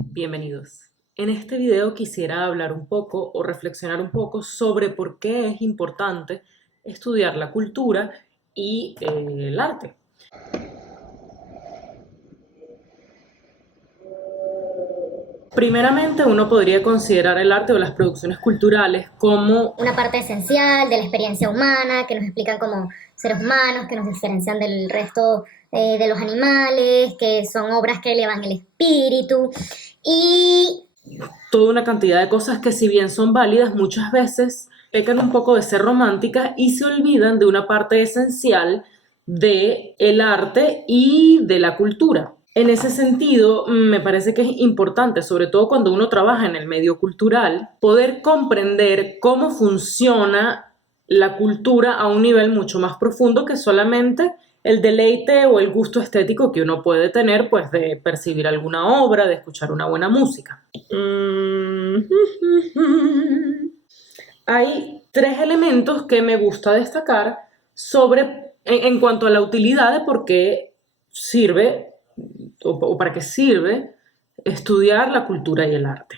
Bienvenidos. En este video quisiera hablar un poco o reflexionar un poco sobre por qué es importante estudiar la cultura y el arte. Primeramente, uno podría considerar el arte o las producciones culturales como una parte esencial de la experiencia humana, que nos explican como seres humanos, que nos diferencian del resto de los animales, que son obras que elevan el espíritu y toda una cantidad de cosas que, si bien son válidas, muchas veces pecan un poco de ser románticas y se olvidan de una parte esencial del arte y de la cultura. En ese sentido, me parece que es importante, sobre todo cuando uno trabaja en el medio cultural, poder comprender cómo funciona la cultura a un nivel mucho más profundo que solamente el deleite o el gusto estético que uno puede tener, pues, de percibir alguna obra, de escuchar una buena música. Hay tres elementos que me gusta destacar en cuanto a la utilidad de por qué sirve o para qué sirve estudiar la cultura y el arte.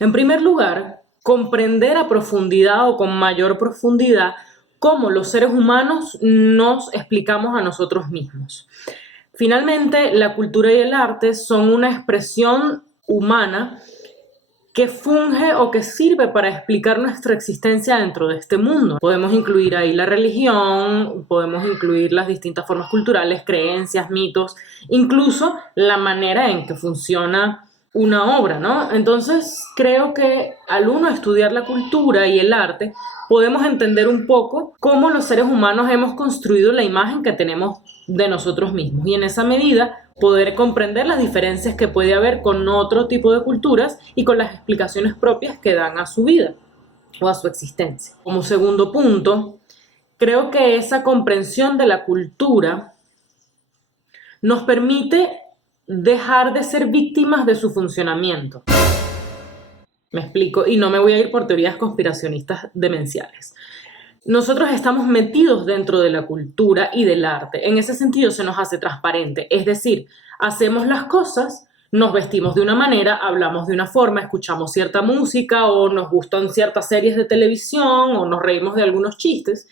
En primer lugar, comprender a profundidad o con mayor profundidad cómo los seres humanos nos explicamos a nosotros mismos. Finalmente, la cultura y el arte son una expresión humana que funge o que sirve para explicar nuestra existencia dentro de este mundo. Podemos incluir ahí la religión, podemos incluir las distintas formas culturales, creencias, mitos, incluso la manera en que funciona una obra, ¿no? Entonces, creo que al uno estudiar la cultura y el arte, podemos entender un poco cómo los seres humanos hemos construido la imagen que tenemos de nosotros mismos y en esa medida poder comprender las diferencias que puede haber con otro tipo de culturas y con las explicaciones propias que dan a su vida o a su existencia. Como segundo punto, creo que esa comprensión de la cultura nos permite dejar de ser víctimas de su funcionamiento. Me explico, y no me voy a ir por teorías conspiracionistas demenciales. Nosotros estamos metidos dentro de la cultura y del arte. En ese sentido se nos hace transparente. Es decir, hacemos las cosas, nos vestimos de una manera, hablamos de una forma, escuchamos cierta música o nos gustan ciertas series de televisión o nos reímos de algunos chistes,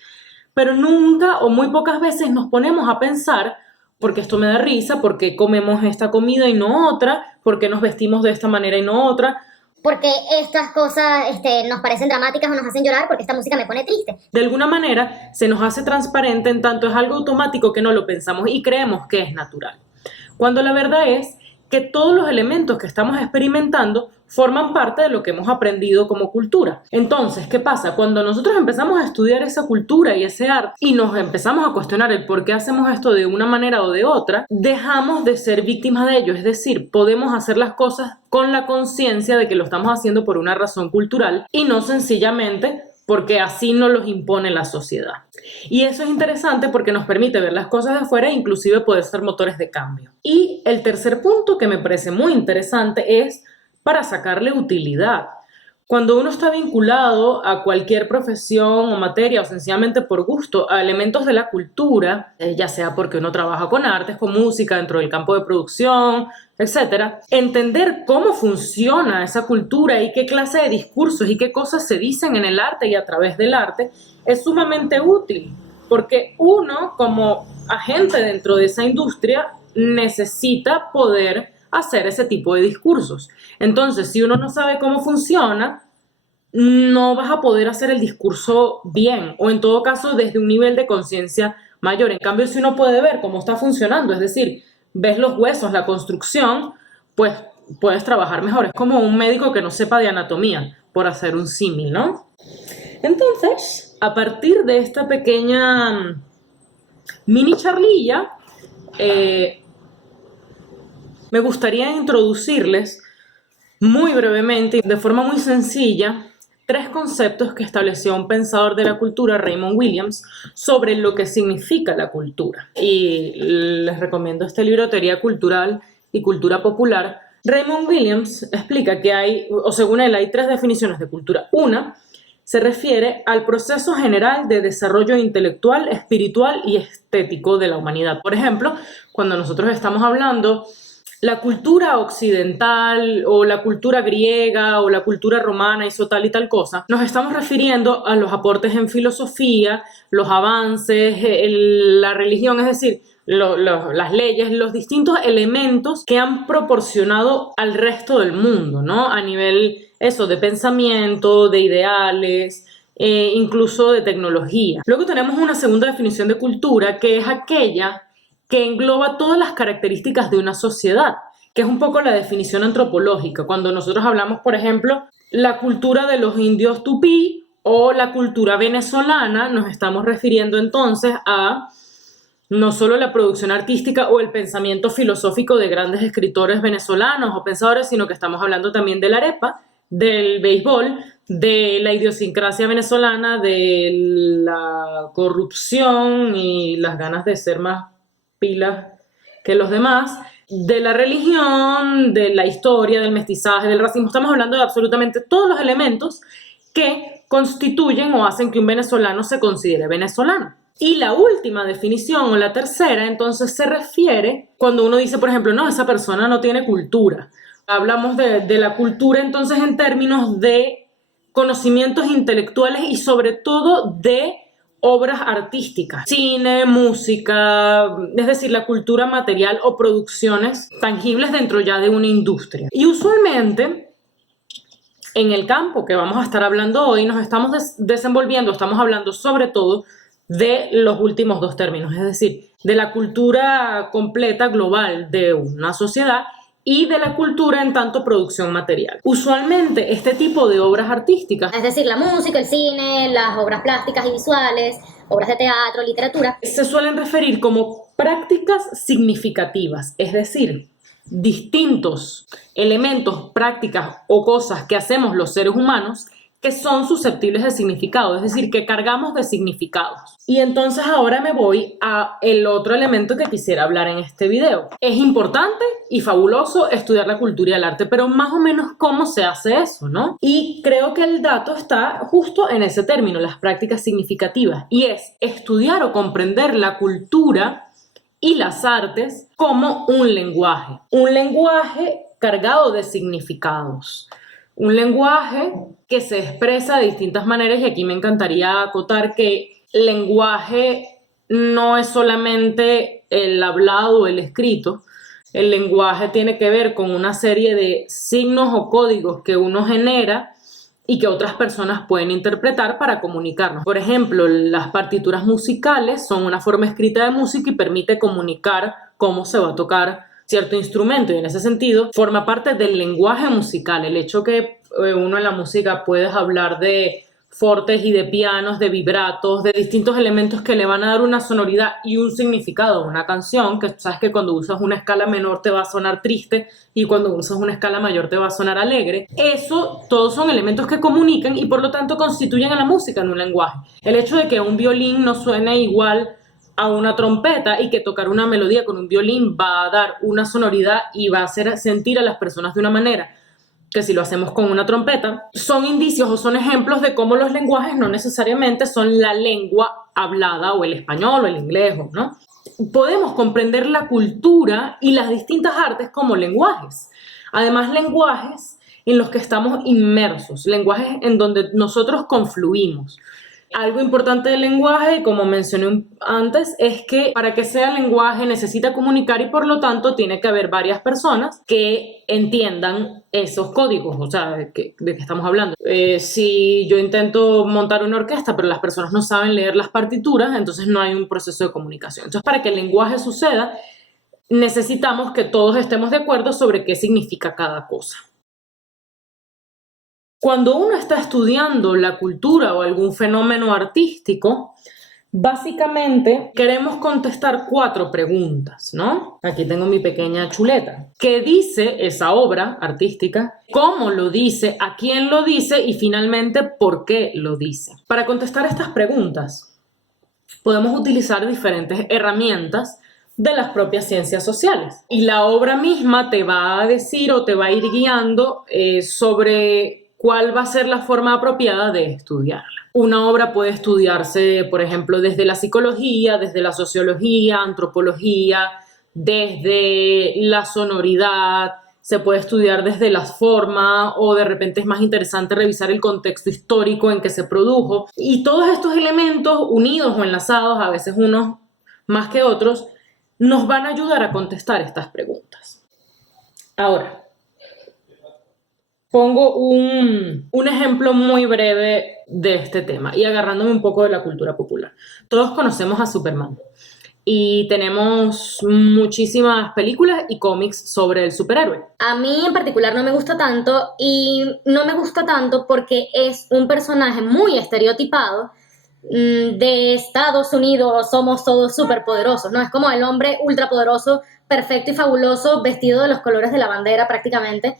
pero nunca o muy pocas veces nos ponemos a pensar porque esto me da risa, porque comemos esta comida y no otra, porque nos vestimos de esta manera y no otra, porque estas cosas nos parecen dramáticas o nos hacen llorar porque esta música me pone triste. de alguna manera se nos hace transparente en tanto es algo automático que no lo pensamos y creemos que es natural. Cuando la verdad es que todos los elementos que estamos experimentando forman parte de lo que hemos aprendido como cultura. Entonces, ¿qué pasa? Cuando nosotros empezamos a estudiar esa cultura y ese arte y nos empezamos a cuestionar el por qué hacemos esto de una manera o de otra, dejamos de ser víctimas de ello. Es decir, podemos hacer las cosas con la conciencia de que lo estamos haciendo por una razón cultural y no sencillamente porque así nos los impone la sociedad. Y eso es interesante porque nos permite ver las cosas de afuera e inclusive poder ser motores de cambio. Y el tercer punto que me parece muy interesante es para sacarle utilidad. Cuando uno está vinculado a cualquier profesión o materia o sencillamente por gusto a elementos de la cultura, ya sea porque uno trabaja con artes, con música, dentro del campo de producción, etcétera, entender cómo funciona esa cultura y qué clase de discursos y qué cosas se dicen en el arte y a través del arte es sumamente útil, porque uno como agente dentro de esa industria necesita poder hacer ese tipo de discursos. Entonces, si uno no sabe cómo funciona, no vas a poder hacer el discurso bien o en todo caso desde un nivel de conciencia mayor. En cambio, si uno puede ver cómo está funcionando, es decir, ves los huesos, la construcción, pues puedes trabajar mejor. Es como un médico que no sepa de anatomía, por hacer un símil, ¿no? Entonces, a partir de esta pequeña mini charlilla, me gustaría introducirles muy brevemente, de forma muy sencilla, tres conceptos que estableció un pensador de la cultura, Raymond Williams, sobre lo que significa la cultura. Y les recomiendo este libro, Teoría Cultural y Cultura Popular. Raymond Williams explica que hay, o según él, hay tres definiciones de cultura. Una se refiere al proceso general de desarrollo intelectual, espiritual y estético de la humanidad. Por ejemplo, cuando nosotros estamos hablando la cultura occidental o la cultura griega o la cultura romana hizo tal y tal cosa, nos estamos refiriendo a los aportes en filosofía, los avances, la religión, es decir, las leyes, los distintos elementos que han proporcionado al resto del mundo, ¿no? A nivel, eso, de pensamiento, de ideales, incluso de tecnología. Luego tenemos una segunda definición de cultura, que es aquella que engloba todas las características de una sociedad, que es un poco la definición antropológica. Cuando nosotros hablamos, por ejemplo, la cultura de los indios tupí o la cultura venezolana, nos estamos refiriendo entonces a no solo la producción artística o el pensamiento filosófico de grandes escritores venezolanos o pensadores, sino que estamos hablando también de la arepa, del béisbol, de la idiosincrasia venezolana, de la corrupción y las ganas de ser más pilas que los demás, de la religión, de la historia, del mestizaje, del racismo. Estamos hablando de absolutamente todos los elementos que constituyen o hacen que un venezolano se considere venezolano. Y la última definición, o la tercera, entonces se refiere cuando uno dice, por ejemplo, no, esa persona no tiene cultura. Hablamos de la cultura entonces en términos de conocimientos intelectuales y sobre todo de obras artísticas, cine, música, es decir, la cultura material o producciones tangibles dentro ya de una industria. Y usualmente en el campo que vamos a estar hablando hoy nos estamos desenvolviendo, estamos hablando sobre todo de los últimos dos términos, es decir, de la cultura completa global de una sociedad y de la cultura en tanto producción material. Usualmente este tipo de obras artísticas, Es decir, la música, el cine, las obras plásticas y visuales, obras de teatro, literatura, se suelen referir como prácticas significativas, es decir, distintos elementos, prácticas o cosas que hacemos los seres humanos que son susceptibles de significado, es decir, que cargamos de significados. Y entonces ahora me voy a el otro elemento que quisiera hablar en este video. Es importante y fabuloso estudiar la cultura y el arte, pero más o menos cómo se hace eso, ¿no? Y creo que el dato está justo en ese término, las prácticas significativas, y es estudiar o comprender la cultura y las artes como un lenguaje cargado de significados. Un lenguaje que se expresa de distintas maneras, y aquí me encantaría acotar que el lenguaje no es solamente el hablado o el escrito. El lenguaje tiene que ver con una serie de signos o códigos que uno genera y que otras personas pueden interpretar para comunicarnos. Por ejemplo, las partituras musicales son una forma escrita de música y permite comunicar cómo se va a tocar cierto instrumento, y en ese sentido forma parte del lenguaje musical. El hecho que uno en la música puedes hablar de fortes y de pianos, de vibratos, de distintos elementos que le van a dar una sonoridad y un significado a una canción, que sabes que cuando usas una escala menor te va a sonar triste y cuando usas una escala mayor te va a sonar alegre. Eso, todos son elementos que comunican y por lo tanto constituyen a la música en un lenguaje. El hecho de que un violín no suene igual a una trompeta y que tocar una melodía con un violín va a dar una sonoridad y va a hacer sentir a las personas de una manera que si lo hacemos con una trompeta, son indicios o son ejemplos de cómo los lenguajes no necesariamente son la lengua hablada o el español o el inglés, ¿no? Podemos comprender la cultura y las distintas artes como lenguajes. Además, lenguajes en los que estamos inmersos, lenguajes en donde nosotros confluimos. Algo importante del lenguaje, como mencioné antes, es que para que sea lenguaje necesita comunicar y por lo tanto tiene que haber varias personas que entiendan esos códigos, o sea, de qué estamos hablando. Si yo intento montar una orquesta pero las personas no saben leer las partituras, entonces no hay un proceso de comunicación. Entonces, para que el lenguaje suceda, necesitamos que todos estemos de acuerdo sobre qué significa cada cosa. Cuando uno está estudiando la cultura o algún fenómeno artístico, básicamente queremos contestar 4 preguntas, ¿no? Aquí tengo mi pequeña chuleta. ¿Qué dice esa obra artística? ¿Cómo lo dice? ¿A quién lo dice? Y finalmente, ¿por qué lo dice? Para contestar estas preguntas, podemos utilizar diferentes herramientas de las propias ciencias sociales. Y la obra misma te va a decir o te va a ir guiando sobre cuál va a ser la forma apropiada de estudiarla. Una obra puede estudiarse, por ejemplo, desde la psicología, desde la sociología, antropología, desde la sonoridad, se puede estudiar desde las formas o de repente es más interesante revisar el contexto histórico en que se produjo. Y todos estos elementos unidos o enlazados, a veces unos más que otros, nos van a ayudar a contestar estas preguntas. Ahora, pongo un ejemplo muy breve de este tema y agarrándome un poco de la cultura popular. Todos conocemos a Superman y tenemos muchísimas películas y cómics sobre el superhéroe. A mí en particular no me gusta tanto, y no me gusta tanto porque es un personaje muy estereotipado. De Estados Unidos somos todos superpoderosos, ¿no? Es como el hombre ultrapoderoso, perfecto y fabuloso, vestido de los colores de la bandera prácticamente,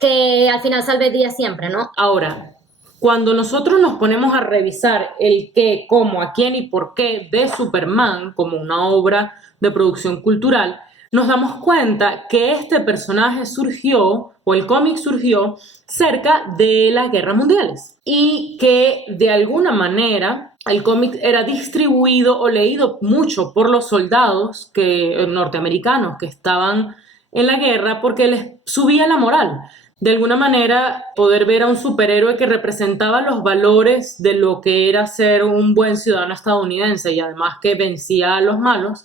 que al final salva el día siempre, ¿no? Ahora, cuando nosotros nos ponemos a revisar el qué, cómo, a quién y por qué de Superman como una obra de producción cultural, nos damos cuenta que este personaje surgió, o el cómic surgió, cerca de las guerras mundiales y que de alguna manera el cómic era distribuido o leído mucho por los soldados norteamericanos que estaban en la guerra porque les subía la moral. De alguna manera, poder ver a un superhéroe que representaba los valores de lo que era ser un buen ciudadano estadounidense y además que vencía a los malos,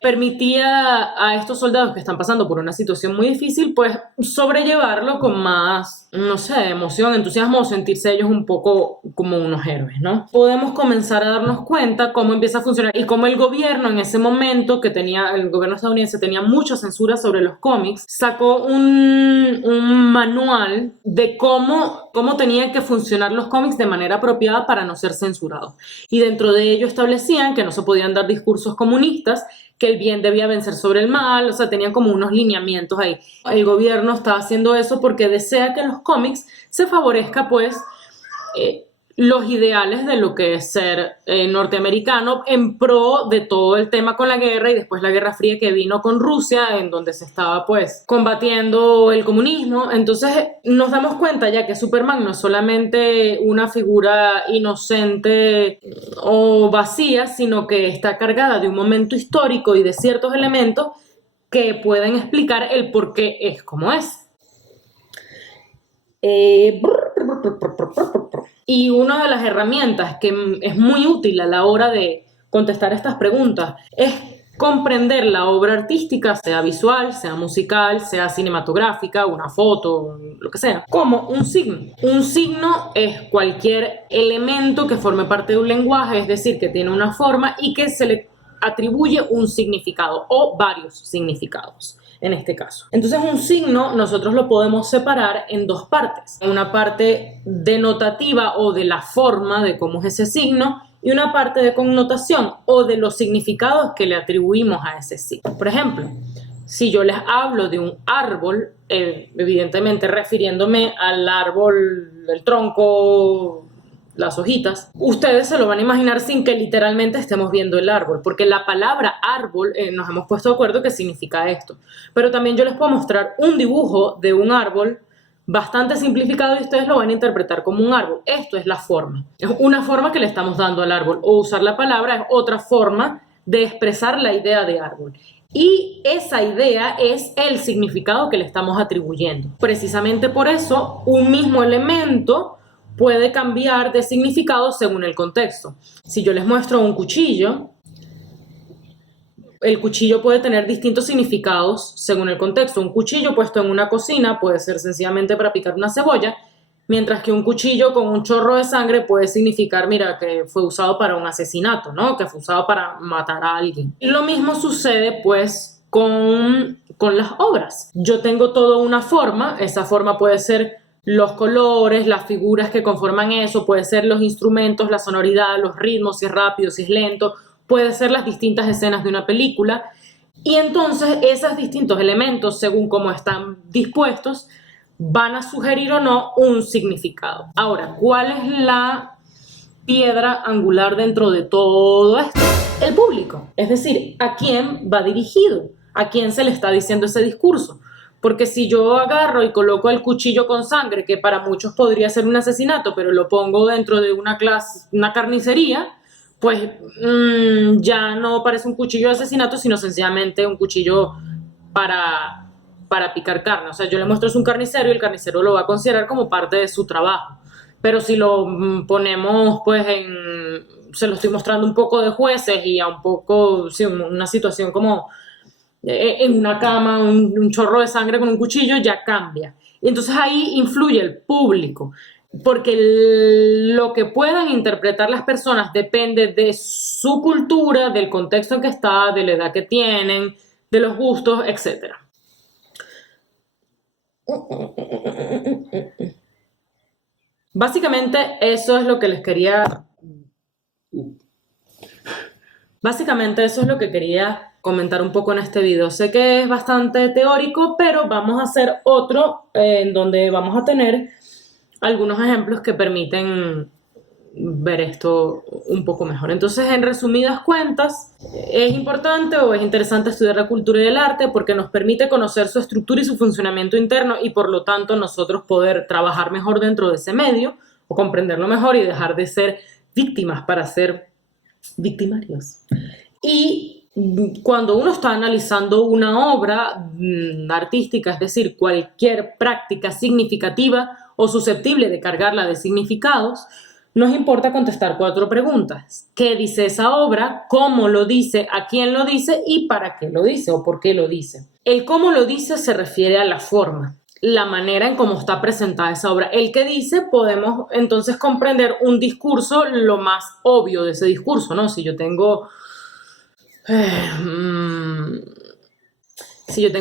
permitía a estos soldados que están pasando por una situación muy difícil, pues sobrellevarlo con más, no sé, emoción, entusiasmo, o sentirse ellos un poco como unos héroes, ¿no? Podemos comenzar a darnos cuenta cómo empieza a funcionar y cómo el gobierno en ese momento, el gobierno estadounidense tenía mucha censura sobre los cómics, sacó un manual de cómo tenían que funcionar los cómics de manera apropiada para no ser censurados. Y dentro de ello establecían que no se podían dar discursos comunistas, que el bien debía vencer sobre el mal, o sea, tenían como unos lineamientos ahí. El gobierno está haciendo eso porque desea que en los cómics se favorezca, pues, los ideales de lo que es ser norteamericano en pro de todo el tema con la guerra y después la Guerra Fría que vino con Rusia, en donde se estaba, pues, combatiendo el comunismo. Entonces nos damos cuenta ya que Superman no es solamente una figura inocente o vacía, sino que está cargada de un momento histórico y de ciertos elementos que pueden explicar el por qué es como es. Y una de las herramientas que es muy útil a la hora de contestar estas preguntas es comprender la obra artística, sea visual, sea musical, sea cinematográfica, una foto, lo que sea, como un signo. Un signo es cualquier elemento que forme parte de un lenguaje, es decir, que tiene una forma y que se le atribuye un significado o varios significados. En este caso. Entonces un signo nosotros lo podemos separar en dos partes. Una parte denotativa o de la forma de cómo es ese signo y una parte de connotación o de los significados que le atribuimos a ese signo. Por ejemplo, si yo les hablo de un árbol, evidentemente refiriéndome al árbol, el tronco, las hojitas, ustedes se lo van a imaginar sin que literalmente estemos viendo el árbol, porque la palabra árbol nos hemos puesto de acuerdo que significa esto, pero también yo les puedo mostrar un dibujo de un árbol bastante simplificado y ustedes lo van a interpretar como un árbol. Esto es la forma, es una forma que le estamos dando al árbol, o usar la palabra es otra forma de expresar la idea de árbol. Y esa idea es el significado que le estamos atribuyendo. Precisamente por eso, un mismo elemento puede cambiar de significado según el contexto. Si yo les muestro un cuchillo, el cuchillo puede tener distintos significados según el contexto. Un cuchillo puesto en una cocina puede ser sencillamente para picar una cebolla, mientras que un cuchillo con un chorro de sangre puede significar, mira, que fue usado para un asesinato, ¿no? Que fue usado para matar a alguien. Y lo mismo sucede, pues, con las obras. Yo tengo toda una forma, esa forma puede ser los colores, las figuras que conforman eso, puede ser los instrumentos, la sonoridad, los ritmos, si es rápido, si es lento, puede ser las distintas escenas de una película. Y entonces esos distintos elementos, según cómo están dispuestos, van a sugerir o no un significado. Ahora, ¿cuál es la piedra angular dentro de todo esto? El público. Es decir, ¿a quién va dirigido? ¿A quién se le está diciendo ese discurso? Porque si yo agarro y coloco el cuchillo con sangre, que para muchos podría ser un asesinato, pero lo pongo dentro de una carnicería, pues ya no parece un cuchillo de asesinato, sino sencillamente un cuchillo para picar carne. O sea, yo le muestro es un carnicero y el carnicero lo va a considerar como parte de su trabajo. Pero si lo ponemos, pues, se lo estoy mostrando un poco de jueces y a un poco, sí, una situación como en una cama, un chorro de sangre con un cuchillo, ya cambia. Y entonces ahí influye el público, porque lo que puedan interpretar las personas depende de su cultura, del contexto en que está, de la edad que tienen, de los gustos, etc. Básicamente eso es lo que les quería... Básicamente eso es lo que quería comentar un poco en este video. Sé que es bastante teórico, pero vamos a hacer otro en donde vamos a tener algunos ejemplos que permiten ver esto un poco mejor. Entonces, en resumidas cuentas, es importante o es interesante estudiar la cultura y el arte porque nos permite conocer su estructura y su funcionamiento interno y por lo tanto nosotros poder trabajar mejor dentro de ese medio o comprenderlo mejor y dejar de ser víctimas para ser victimarios. Y cuando uno está analizando una obra artística, es decir, cualquier práctica significativa o susceptible de cargarla de significados, nos importa contestar 4 preguntas. ¿Qué dice esa obra? ¿Cómo lo dice? ¿A quién lo dice? ¿Y para qué lo dice o por qué lo dice? El cómo lo dice se refiere a la forma, la manera en cómo está presentada esa obra. El que dice, podemos entonces comprender un discurso, lo más obvio de ese discurso, ¿no? Si yo tengo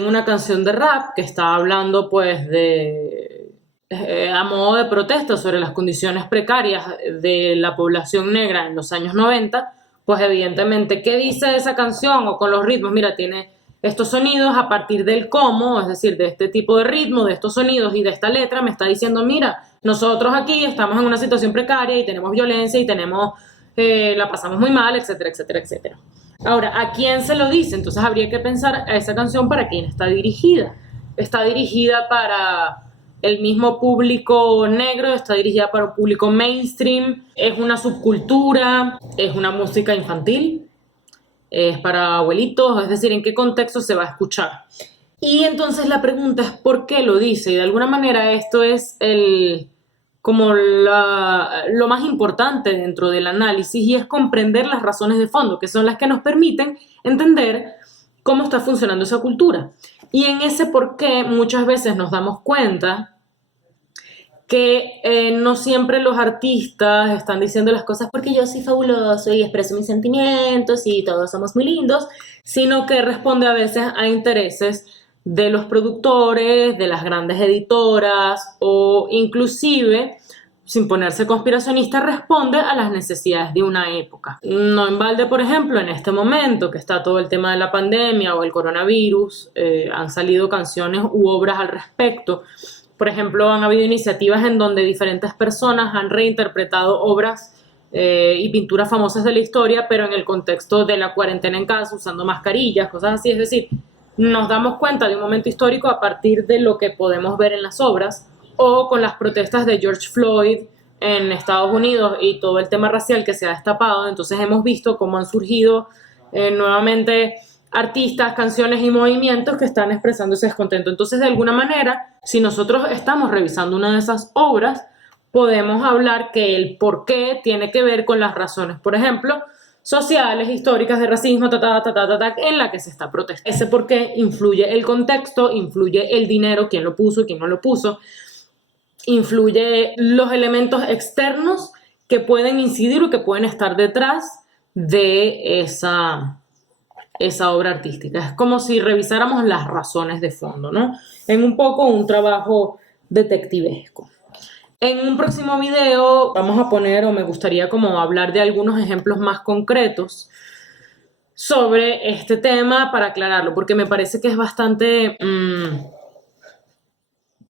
una canción de rap que está hablando pues de a modo de protesta sobre las condiciones precarias de la población negra en los años 90, pues evidentemente, ¿qué dice esa canción? O con los ritmos, mira, tiene estos sonidos a partir del cómo, es decir, de este tipo de ritmo, de estos sonidos y de esta letra, me está diciendo, mira, nosotros aquí estamos en una situación precaria y tenemos violencia y tenemos, la pasamos muy mal, etcétera, etcétera, etcétera. Ahora, ¿a quién se lo dice? Entonces habría que pensar a esa canción para quién está dirigida. Está dirigida para el mismo público negro, está dirigida para un público mainstream, es una subcultura, es una música infantil, es para abuelitos, es decir, ¿en qué contexto se va a escuchar? Y entonces la pregunta es ¿por qué lo dice? Y de alguna manera esto es lo más importante dentro del análisis y es comprender las razones de fondo, que son las que nos permiten entender cómo está funcionando esa cultura. Y en ese por qué muchas veces nos damos cuenta que no siempre los artistas están diciendo las cosas porque yo soy fabuloso y expreso mis sentimientos y todos somos muy lindos, sino que responde a veces a intereses de los productores, de las grandes editoras o inclusive, sin ponerse conspiracionista, responde a las necesidades de una época. No en balde, por ejemplo, en este momento que está todo el tema de la pandemia o el coronavirus, han salido canciones u obras al respecto. Por ejemplo, han habido iniciativas en donde diferentes personas han reinterpretado obras y pinturas famosas de la historia, pero en el contexto de la cuarentena en casa, usando mascarillas, cosas así. Es decir, nos damos cuenta de un momento histórico a partir de lo que podemos ver en las obras, o con las protestas de George Floyd en Estados Unidos y todo el tema racial que se ha destapado. Entonces hemos visto cómo han surgido nuevamente artistas, canciones y movimientos que están expresando ese descontento. Entonces, de alguna manera, si nosotros estamos revisando una de esas obras, podemos hablar que el por qué tiene que ver con las razones, por ejemplo, sociales, históricas, de racismo, en la que se está protestando. Ese por qué influye el contexto, influye el dinero, quién lo puso, quién no lo puso, influye los elementos externos que pueden incidir o que pueden estar detrás de esa obra artística. Es como si revisáramos las razones de fondo, ¿no? En un poco un trabajo detectivesco. En un próximo video vamos a poner, o me gustaría como hablar de algunos ejemplos más concretos sobre este tema para aclararlo, porque me parece que es bastante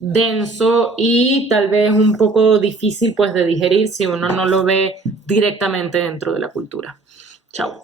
denso y tal vez un poco difícil pues de digerir si uno no lo ve directamente dentro de la cultura. Chao.